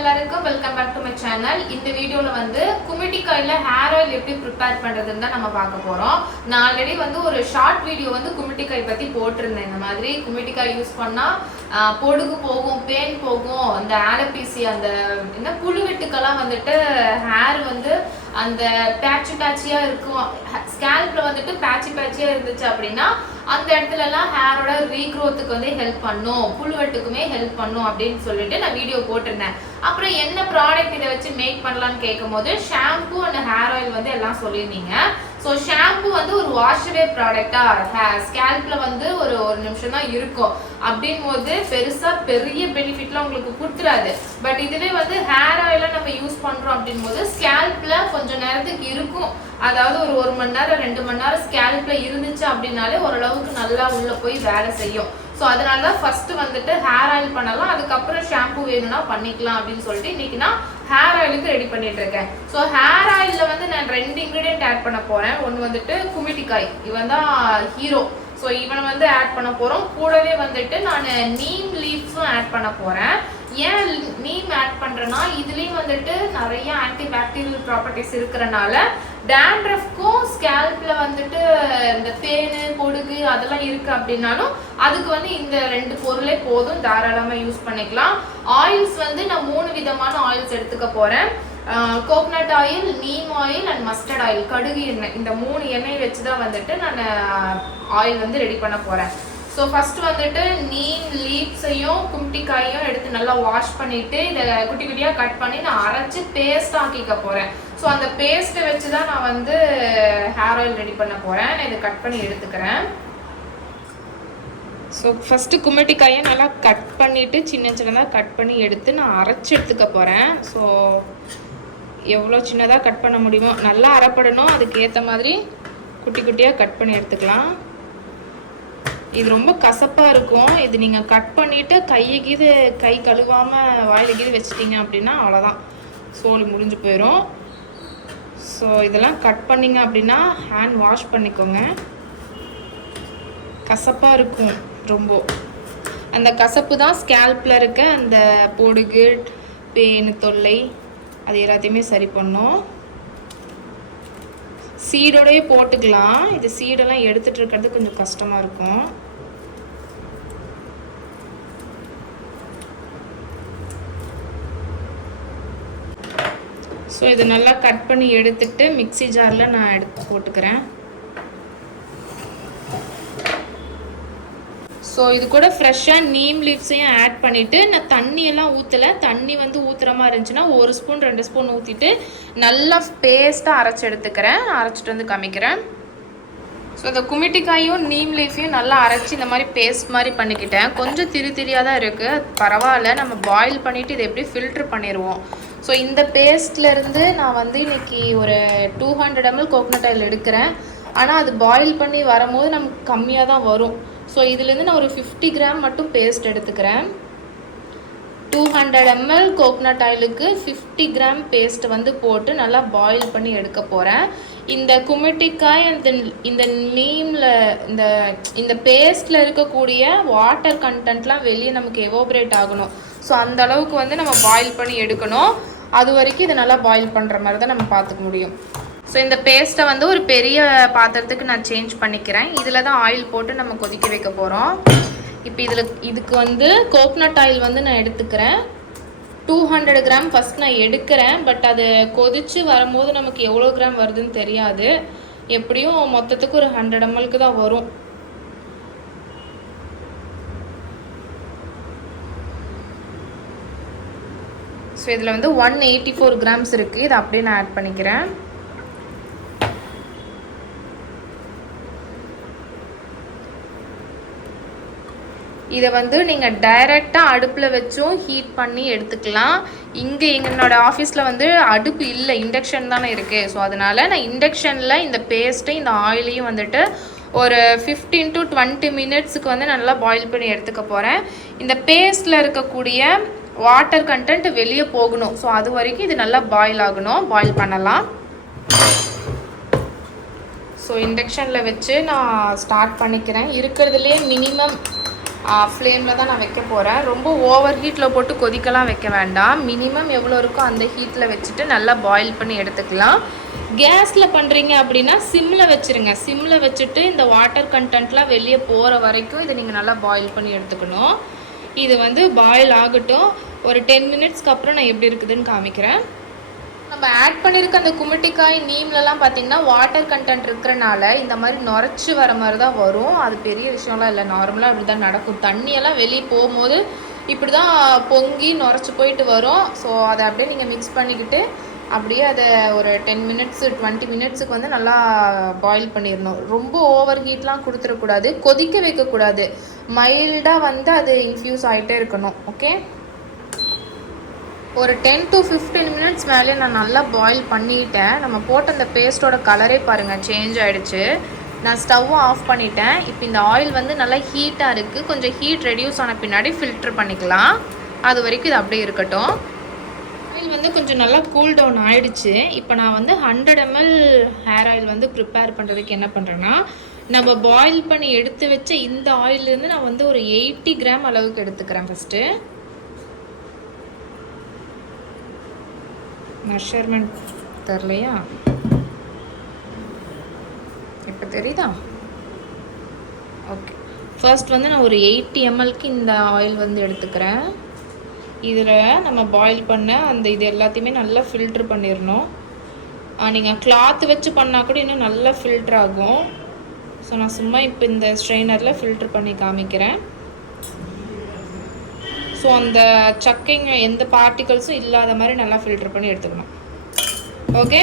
எல்லாருக்கும் welcome back to my channel இந்த வீடியோவில் வந்து குமிட்டிக்காயில் ஹேர் ஆயில் எப்படி ப்ரிப்பேர் பண்ணுறதுன்னு தான் நம்ம பார்க்க போகிறோம் நான் ஆல்ரெடி வந்து ஒரு ஷார்ட் வீடியோ வந்து குமிட்டிக்காய் பற்றி போட்டிருந்தேன். இந்த மாதிரி குமிட்டிக்காய் யூஸ் பண்ணால் பொடுகு போகும் பேன் போகும் அந்த ஆலபிசி அந்த என்ன புழுவெட்டுக்கெல்லாம் வந்துட்டு ஹேர் வந்து அந்த பேச்சு பேட்சியா இருக்கும். ஸ்கேல்ப்ல வந்துட்டு பேச்சு பேட்சியா இருந்துச்சு அப்படின்னா அந்த இடத்துல எல்லாம் ஹேரோட ரீக்ரோத்துக்கு வந்து ஹெல்ப் பண்ணும். புழுவெட்டுக்குமே ஹெல்ப் பண்ணும் அப்படின்னு சொல்லிட்டு நான் வீடியோ போட்டிருந்தேன். அப்புறம் என்ன ப்ராடக்ட் இதை வச்சு மேக் பண்ணலாம்னு கேட்கும்போது ஷாம்பு அண்ட் ஹேர் ஆயில் வந்து எல்லாம் சொல்லியிருந்தீங்க. ஸோ ஷாம்பு வந்து ஒரு வாஷவே ப்ராடக்டா ஸ்கேல்ப்ல வந்து ஒரு ஒரு நிமிஷம் தான் இருக்கும். அப்படின் போது பெருசா பெரிய பெனிஃபிட்லாம் உங்களுக்கு கொடுத்துறாது. பட் இதுவே வந்து ஹேர் ஆயிலாக நம்ம யூஸ் பண்றோம் அப்படின் போது ஸ்கேல்ப்ல கொஞ்சம் நேரத்துக்கு இருக்கும். அதாவது ஒரு ஒரு மணி நேரம் ரெண்டு மணி நேரம் ஸ்கேல்ப்ல இருந்துச்சு அப்படின்னாலே ஓரளவுக்கு நல்லா உள்ள போய் வேலை செய்யும். ஸோ அதனால தான் ஃபர்ஸ்ட் வந்துட்டு ஹேர் ஆயில் பண்ணலாம். அதுக்கப்புறம் ஷாம்பு வேணும்னா பண்ணிக்கலாம் அப்படின்னு சொல்லிட்டு இன்னைக்கு நான் ஹேர் ஆயிலுக்கு ரெடி பண்ணிட்டு இருக்கேன். ஸோ ஹேர் ஆயிலில் வந்து நான் ரெண்டு இன்க்ரீடியன்ட் ஆட் பண்ண போறேன். ஒன்று வந்துட்டு குமிட்டிக்காய். இவன் தான் ஹீரோ ஸோ இவனை வந்து ஆட் பண்ண போறோம். கூடவே வந்துட்டு நான் நீம் லீவ்ஸும் ஆட் பண்ண போறேன். ஏன் நீம் ஆட் பண்ணுறேன்னா இதுலேயும் வந்துட்டு நிறைய ஆன்டி பாக்டீரியல் ப்ராப்பர்ட்டிஸ் இருக்கிறனால டேண்ட்ரஃப்க்கும் ஸ்கேல்ப்ல வந்துட்டு இந்த பேனு பொடுகு அதெல்லாம் இருக்கு அப்படின்னாலும் அதுக்கு வந்து இந்த ரெண்டு பொருளே போதும். தாராளமாக யூஸ் பண்ணிக்கலாம். ஆயில்ஸ் வந்து நான் மூணு விதமான ஆயில்ஸ் எடுத்துக்க போகிறேன் coconut oil neem oil and mustard oil கடுகு எண்ணெய். இந்த மூணு எண்ணெய் வச்சு தான் வந்துட்டு நான் ஆயில் வந்து ரெடி பண்ண போகிறேன் ஸோ ஃபஸ்ட்டு வந்துட்டு நீம் லீவ்ஸையும் கும்டிக்காயும் எடுத்து நல்லா வாஷ் பண்ணிவிட்டு இதை குட்டி குட்டியாக கட் பண்ணி நான் அரைச்சி பேஸ்ட் ஆக்கிக்க போகிறேன் ஸோ அந்த பேஸ்ட்டை வச்சு தான் நான் வந்து ஹேர் ஆயில் ரெடி பண்ண போகிறேன் நான் இதை கட் பண்ணி எடுத்துக்கிறேன். ஸோ ஃபஸ்ட்டு கும்மிட்டிக்காயை நல்லா கட் பண்ணிவிட்டு சின்ன சின்னதாக கட் பண்ணி எடுத்து நான் அரைச்சி எடுத்துக்க போகிறேன் ஸோ எவ்வளோ சின்னதாக கட் பண்ண முடியுமோ நல்லா அரைப்படணும். அதுக்கேற்ற மாதிரி குட்டி குட்டியாக கட் பண்ணி எடுத்துக்கலாம். இது ரொம்ப கசப்பாக இருக்கும். இது நீங்கள் கட் பண்ணிவிட்டு கையை கீது கை கழுவாமல் வாயில் கீது வச்சிட்டிங்க அப்படின்னா அவ்வளோதான் சோல் முடிஞ்சு போயிடும் ஸோ இதெல்லாம் கட் பண்ணிங்க அப்படின்னா ஹேண்ட் வாஷ் பண்ணிக்கோங்க. கசப்பாக இருக்கும் ரொம்ப. அந்த கசப்பு தான் ஸ்கேல்பில் இருக்க அந்த பொடுகு பேனு தொல்லை அது எல்லாத்தையுமே சரி பண்ணும். சீடோடையே போட்டுக்கலாம். இது சீடெல்லாம் எடுத்துகிட்டு இருக்கிறது கொஞ்சம் கஷ்டமாக இருக்கும். ஸோ இது நல்லா கட் பண்ணி எடுத்துட்டு மிக்ஸி ஜாரில் நான் எடுத்து போட்டுக்கிறேன். ஸோ இது கூட ஃப்ரெஷ்ஷாக நீம் லீவ்ஸையும் ஆட் பண்ணிவிட்டு நான் தண்ணியெல்லாம் ஊற்றலை தண்ணி வந்து ஊற்றுற மாதிரி இருந்துச்சுன்னா ஒரு ஸ்பூன் ரெண்டு ஸ்பூன் ஊற்றிட்டு நல்லா பேஸ்ட்டாக அரைச்சி எடுத்துக்கிறேன். அரைச்சிட்டு வந்து காமிக்கிறேன். ஸோ இந்த குமிட்டிக்காயும் நீம் லீஃபையும் நல்லா அரைச்சி இந்த மாதிரி பேஸ்ட் மாதிரி பண்ணிக்கிட்டேன். கொஞ்சம் திரி திரியாக தான் இருக்குது பரவாயில்ல. நம்ம பாயில் பண்ணிவிட்டு இதை எப்படி ஃபில்ட்ரு பண்ணிடுவோம். ஸோ இந்த பேஸ்ட்லேருந்து நான் வந்து இன்னைக்கு ஒரு two hundred ML coconut oil எடுக்கிறேன். ஆனால் அது பாயில் பண்ணி வரும்போது நமக்கு கம்மியாக தான் வரும். ஸோ இதுலேருந்து நான் ஒரு ஃபிஃப்டி கிராம் மட்டும் பேஸ்ட் எடுத்துக்கிறேன். டூ ஹண்ட்ரட் எம்எல் கோக்னட் ஆயிலுக்கு ஃபிஃப்டி கிராம் பேஸ்ட் வந்து போட்டு நல்லா பாயில் பண்ணி எடுக்க போகிறேன் இந்த குமிட்டிக்காய் அந்த இந்த நீமில் இந்த இந்த பேஸ்ட்டில் இருக்கக்கூடிய வாட்டர் கண்டென்ட்லாம் வெளியே நமக்கு எவோபரேட் ஆகணும். ஸோ அந்த அளவுக்கு வந்து நம்ம பாயில் பண்ணி எடுக்கணும். அது வரைக்கும் இதை நல்லா பாயில் பண்ணுற மாதிரி தான் நம்ம பார்த்துக்க முடியும். ஸோ இந்த பேஸ்ட்டை வந்து ஒரு பெரிய பாத்திரத்துக்கு நான் சேஞ்ச் பண்ணிக்கிறேன். இதில் தான் ஆயில் போட்டு நம்ம கொதிக்க வைக்க போகிறோம் இப்போ இதில் இதுக்கு வந்து கோக்னட் ஆயில் வந்து நான் எடுத்துக்கிறேன். டூ ஹண்ட்ரட் கிராம் ஃபஸ்ட் நான் எடுக்கிறேன். பட் அது கொதிச்சு வரும்போது நமக்கு எவ்வளோ கிராம் வருதுன்னு தெரியாது. எப்படியும் மொத்தத்துக்கு ஒரு ஹண்ட்ரட் எம்எல்க்கு தான் வரும். ஸோ இதில் வந்து ஒன் எயிட்டி ஃபோர் கிராம்ஸ் இருக்குது இதை அப்படியே நான் ஆட் பண்ணிக்கிறேன். இதை வந்து நீங்கள் டைரெக்டாக அடுப்பில் வச்சும் ஹீட் பண்ணி எடுத்துக்கலாம். இங்கே என்னோட ஆஃபீஸில் வந்து அடுப்பு இல்லை இண்டக்ஷன் தானே இருக்குது ஸோ அதனால் நான் இண்டக்ஷனில் இந்த பேஸ்ட்டை இந்த ஆயிலையும் வந்துட்டு ஒரு ஃபிஃப்டீன் டு டுவெண்ட்டி மினிட்ஸுக்கு வந்து நல்லா பாயில் பண்ணி எடுத்துக்க போகிறேன் இந்த பேஸ்ட்டில் இருக்கக்கூடிய வாட்டர் கண்டென்ட் வெளியே போகணும். ஸோ அது வரைக்கும் இது நல்லா பாயில் ஆகணும். பாயில் பண்ணலாம். ஸோ இண்டக்ஷனில் வச்சு நான் ஸ்டார்ட் பண்ணிக்கிறேன். இருக்கிறதுலே மினிமம் ஃப்ளேமில் தான் நான் வைக்க போகிறேன் ரொம்ப ஓவர் ஹீட்டில் போட்டு கொதிக்கலாம் வைக்க வேண்டாம். மினிமம் எவ்வளோ இருக்கோ அந்த ஹீட்டில் வச்சுட்டு நல்லா பாயில் பண்ணி எடுத்துக்கலாம். கேஸில் பண்ணுறீங்க அப்படின்னா சிம்மில் வச்சுருங்க. சிம்மில் வச்சுட்டு இந்த வாட்டர் கண்டென்ட்லாம் வெளியே போகிற வரைக்கும் இதை நீங்கள் நல்லா பாயில் பண்ணி எடுத்துக்கணும். இது வந்து பாயில் ஆகட்டும். ஒரு டென் மினிட்ஸ்க்கு அப்புறம் நான் எப்படி இருக்குதுன்னு காமிக்கிறேன். நம்ம ஆட் பண்ணியிருக்க அந்த குமிட்டிக்காய் நீம்லலாம் பார்த்தீங்கன்னா வாட்டர் கண்டென்ட் இருக்கிறனால இந்த மாதிரி நுரைச்சி வர மாதிரி தான் வரும். அது பெரிய விஷயம்லாம் இல்லை. நார்மலாக இப்படி தான் நடக்கும். தண்ணியெல்லாம் வெளியே போகும்போது இப்படி தான் பொங்கி நுரைச்சி போயிட்டு வரும். ஸோ அதை அப்படியே நீங்கள் மிக்ஸ் பண்ணிக்கிட்டு அப்படியே அதை ஒரு டென் மினிட்ஸு டுவெண்ட்டி மினிட்ஸுக்கு வந்து நல்லா பாயில் பண்ணிடணும். ரொம்ப ஓவர் ஹீட்லாம் கொடுத்துடக்கூடாது. கொதிக்க வைக்கக்கூடாது. மைல்டாக வந்து அது இன்ஃப்யூஸ் ஆகிட்டே இருக்கணும். ஓகே ஒரு டென் டு ஃபிஃப்டீன் மினிட்ஸ் மேலே நான் நல்லா பாயில் பண்ணிட்டேன். நம்ம போட்ட அந்த பேஸ்ட்டோட கலரே பாருங்கள் சேஞ்ச் ஆகிடுச்சு நான் ஸ்டவ்வும் ஆஃப் பண்ணிட்டேன். இப்போ இந்த ஆயில் வந்து நல்லா ஹீட்டாக இருக்குது கொஞ்சம் ஹீட் ரெடியூஸ் ஆன பின்னாடி ஃபில்ட்ரு பண்ணிக்கலாம். அது வரைக்கும் இது அப்படியே இருக்கட்டும். ஆயில் வந்து கொஞ்சம் நல்லா கூல் டவுன் ஆயிடுச்சு. இப்போ நான் வந்து ஹண்ட்ரட் எம்எல் ஹேர் ஆயில் வந்து ப்ரிப்பேர் பண்ணுறதுக்கு என்ன பண்ணுறேன்னா நம்ம பாயில் பண்ணி எடுத்து வச்ச இந்த ஆயிலேருந்து நான் வந்து ஒரு எயிட்டி கிராம் அளவுக்கு எடுத்துக்கிறேன் ஃபஸ்ட்டு மெஷர்மெண்ட் தரலையா? இப்போ தெரியுதா? ஓகே ஃபர்ஸ்ட் வந்து நான் ஒரு எயிட்டி எம்எல்க்கு இந்த ஆயில் வந்து எடுத்துக்கிறேன். இதில் நம்ம பாயில் பண்ண அந்த இது எல்லாத்தையுமே நல்லா ஃபில்ட்ரு பண்ணிடணும். நீங்கள் கிளாத் வச்சு பண்ணால் கூட இன்னும் நல்லா ஃபில்ட்ரு ஆகும். ஸோ நான் சும்மா இப்போ இந்த ஸ்ட்ரெயினரில் ஃபில்ட்ரு பண்ணி காமிக்கிறேன். ஸோ அந்த சக்கைங்க எந்த பார்ட்டிகல்ஸும் இல்லாத மாதிரி நல்லா ஃபில்டர் பண்ணி எடுத்துக்கணும். ஓகே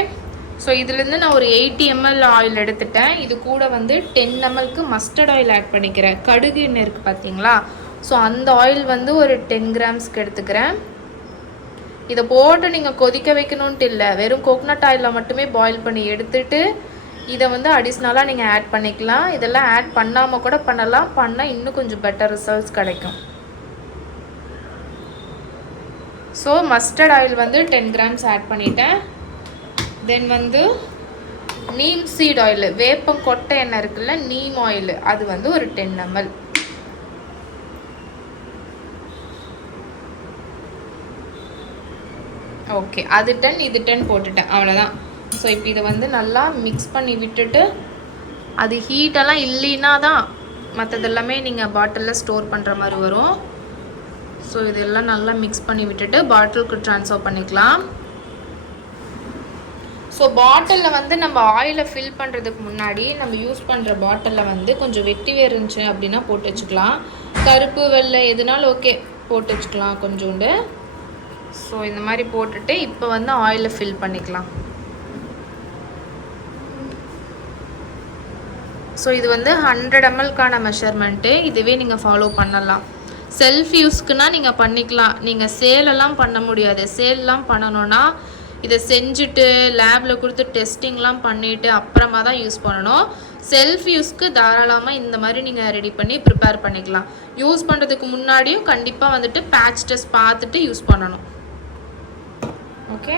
ஸோ இதுலேருந்து நான் ஒரு எயிட்டி எம்எல் ஆயில் எடுத்துட்டேன். இது கூட வந்து டென் எம்எல்க்கு மஸ்டர்ட் ஆயில் ஆட் பண்ணிக்கிறேன். கடுகு எண்ணெய் இருக்குது பார்த்தீங்களா ஸோ அந்த ஆயில் வந்து ஒரு டென் கிராம்ஸ்க்கு எடுத்துக்கிறேன். இதை போட்டு நீங்கள் கொதிக்க வைக்கணுன்ட்டு இல்லை. வெறும் கோகனட் ஆயிலில் மட்டுமே பாயில் பண்ணி எடுத்துட்டு இதை வந்து அடிஷ்னலாக நீங்கள் ஆட் பண்ணிக்கலாம். இதெல்லாம் ஆட் பண்ணாமல் கூட பண்ணலாம். பண்ணால் இன்னும் கொஞ்சம் பெட்டர் ரிசல்ட்ஸ் கிடைக்கும். ஸோ மஸ்டர்ட் ஆயில் வந்து டென் கிராம்ஸ் ஆட் பண்ணிட்டேன். தென் வந்து நீம் சீட் ஆயில் வேப்பம் கொட்டை எண்ணெய் இருக்குல்ல நீம் ஆயில் அது வந்து ஒரு டென் எம்எல் ஓகே அது டென் இது டென் போட்டுட்டேன் அவ்வளோதான் ஸோ இப்போ இதை வந்து நல்லா மிக்ஸ் பண்ணி விட்டுட்டு அது ஹீட்டெல்லாம் இல்லைன்னா தான் மற்றதெல்லாமே நீங்கள் பாட்டிலில் ஸ்டோர் பண்ணுற மாதிரி வரும். ஸோ இதெல்லாம் நல்லா மிக்ஸ் பண்ணி விட்டுட்டு பாட்டிலுக்கு ட்ரான்ஸ்ஃபர் பண்ணிக்கலாம். ஸோ பாட்டிலில் வந்து நம்ம ஆயிலை ஃபில் பண்ணுறதுக்கு முன்னாடி நம்ம யூஸ் பண்ணுற பாட்டிலில் வந்து கொஞ்சம் வெட்டி வேர் இருந்துச்சு அப்படின்னா போட்டு வச்சுக்கலாம். கருப்பு வெள்ளை எதுனாலும் ஓகே போட்டு வச்சுக்கலாம் கொஞ்சோண்டு. ஸோ இந்த மாதிரி போட்டுட்டு இப்போ வந்து ஆயிலை ஃபில் பண்ணிக்கலாம். ஸோ இது வந்து ஹண்ட்ரட் எம்எல்கான மெஷர்மெண்ட்டு இதுவே நீங்கள் ஃபாலோ பண்ணலாம். செல்ஃப் யூஸ்க்குனா நீங்கள் பண்ணிக்கலாம். நீங்கள் சேலெல்லாம் பண்ண முடியாது. சேல்லாம் பண்ணணும்னா இதை செஞ்சுட்டு லேபில் கொடுத்து டெஸ்டிங்லாம் பண்ணிவிட்டு அப்புறமா தான் யூஸ் பண்ணணும். செல்ஃப் யூஸ்க்கு தாராளமாக இந்த மாதிரி நீங்கள் ரெடி பண்ணி ப்ரிப்பேர் பண்ணிக்கலாம். யூஸ் பண்ணுறதுக்கு முன்னாடியும் கண்டிப்பாக வந்துட்டு பேட்ச் டெஸ்ட் பார்த்துட்டு யூஸ் பண்ணணும். ஓகே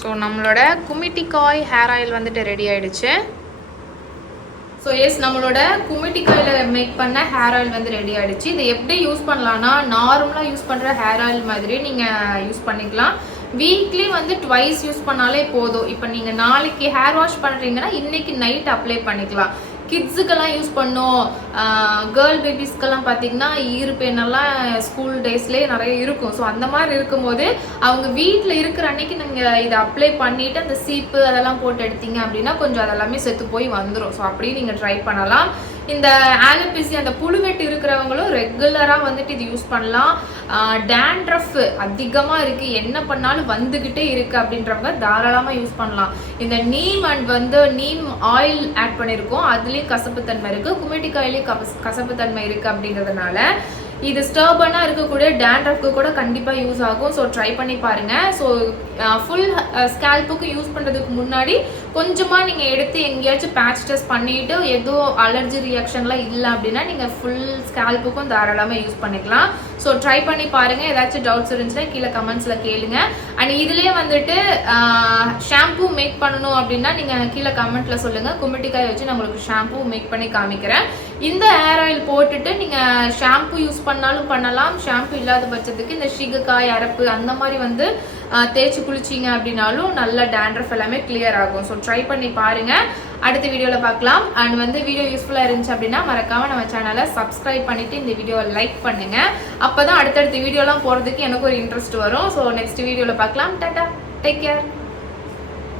ஸோ நம்மளோட குமிட்டிக்காய் ஹேர் ஆயில் வந்துட்டு ரெடி ஆகிடுச்சு ஸோ எஸ் நம்மளோட குமிட்டிக்காயில் மேக் பண்ண ஹேர் ஆயில் வந்து ரெடி ஆகிடுச்சு இதை எப்படி யூஸ் பண்ணலாம்னா நார்மலாக யூஸ் பண்ணுற ஹேர் ஆயில் மாதிரி நீங்கள் யூஸ் பண்ணிக்கலாம். வீக்லி வந்து ட்வைஸ் யூஸ் பண்ணாலே போதும். இப்போ நீங்கள் நாளைக்கு ஹேர் வாஷ் பண்ணுறீங்கன்னா இன்னைக்கு நைட் அப்ளை பண்ணிக்கலாம். கிட்ஸுக்கெல்லாம் யூஸ் பண்ணோம் கேர்ள் பேபிஸ்க்கெல்லாம் பார்த்தீங்கன்னா ஈர்ப்பெண்ணெல்லாம் ஸ்கூல் டேஸ்லேயே நிறைய இருக்கும் ஸோ அந்த மாதிரி இருக்கும்போது அவங்க வீட்டில் இருக்கிற அன்னைக்கு நீங்கள் இதை அப்ளை பண்ணிவிட்டு அந்த சீப்பு அதெல்லாம் போட்டு எடுத்தீங்க அப்படின்னா கொஞ்சம் அதெல்லாமே செத்து போய் வந்துடும் ஸோ அப்படியே நீங்கள் ட்ரை பண்ணலாம் இந்த ஆலபிசி அந்த புழுவெட்டு இருக்கிறவங்களும் ரெகுலராக வந்துட்டு இது யூஸ் பண்ணலாம். டேண்ட்ரஃப் அதிகமாக இருக்குது என்ன பண்ணாலும் வந்துக்கிட்டே இருக்குது அப்படின்றவங்க தாராளமாக யூஸ் பண்ணலாம். இந்த நீம் அண்ட் வந்து நீம் ஆயில் ஆட் பண்ணியிருக்கோம் அதுலேயும் கசப்புத்தன்மை இருக்குது குமிட்டிக்காயிலையும் கச கசப்புத்தன்மை இருக்குது அப்படிங்கிறதுனால இது ஸ்டர்பனாக இருக்கக்கூடிய டேண்ட்ரஃப்க்கு கூட கண்டிப்பாக யூஸ் ஆகும். ஸோ ட்ரை பண்ணி பாருங்கள் ஸோ ஃபுல் ஸ்கேல்புக்கு யூஸ் பண்ணுறதுக்கு முன்னாடி கொஞ்சமாக நீங்கள் எடுத்து எங்கேயாச்சும் பேட்ச் டெஸ்ட் பண்ணிவிட்டு எதுவும் அலர்ஜி ரியாக்ஷன்லாம் இல்லை அப்படின்னா நீங்கள் ஃபுல் ஸ்கேல்புக்கும் தாராளமாக யூஸ் பண்ணிக்கலாம். ஸோ ட்ரை பண்ணி பாருங்கள் ஏதாச்சும் டவுட்ஸ் இருந்துச்சுன்னா கீழே கமெண்ட்ஸில் கேளுங்க. அண்ட் இதுலேயே வந்துட்டு ஷாம்பூ மேக் பண்ணணும் அப்படின்னா நீங்கள் கீழே கமெண்ட்டில் சொல்லுங்கள் குமிட்டிக்காய் வச்சு நான் உங்களுக்கு ஷாம்பூ மேக் பண்ணி காமிக்கிறேன். இந்த ஹேர் ஆயில் போட்டுட்டு நீங்கள் ஷாம்பு யூஸ் பண்ணாலும் பண்ணலாம். ஷாம்பு இல்லாத பட்சத்துக்கு இந்த சிகக்காய் அரப்பு அந்த மாதிரி வந்து தேய்ச்சி குளிச்சிங்க அப்படின்னாலும் நல்ல டேண்ட்ரஃப் எல்லாமே கிளியர் ஆகும். ஸோ ட்ரை பண்ணி பாருங்க. அடுத்த வீடியோவில் பார்க்கலாம் அண்ட் வந்து வீடியோ யூஸ்ஃபுல்லாக இருந்துச்சு அப்படின்னா மறக்காம நம்ம சேனலை சப்ஸ்கிரைப் பண்ணிட்டு இந்த வீடியோவை லைக் பண்ணுங்க. அப்போ தான் அடுத்தடுத்த வீடியோலாம் போகிறதுக்கு எனக்கு ஒரு இன்ட்ரெஸ்ட் வரும். ஸோ நெக்ஸ்ட் வீடியோவில் பார்க்கலாம் டாட்டா டேக் கேர்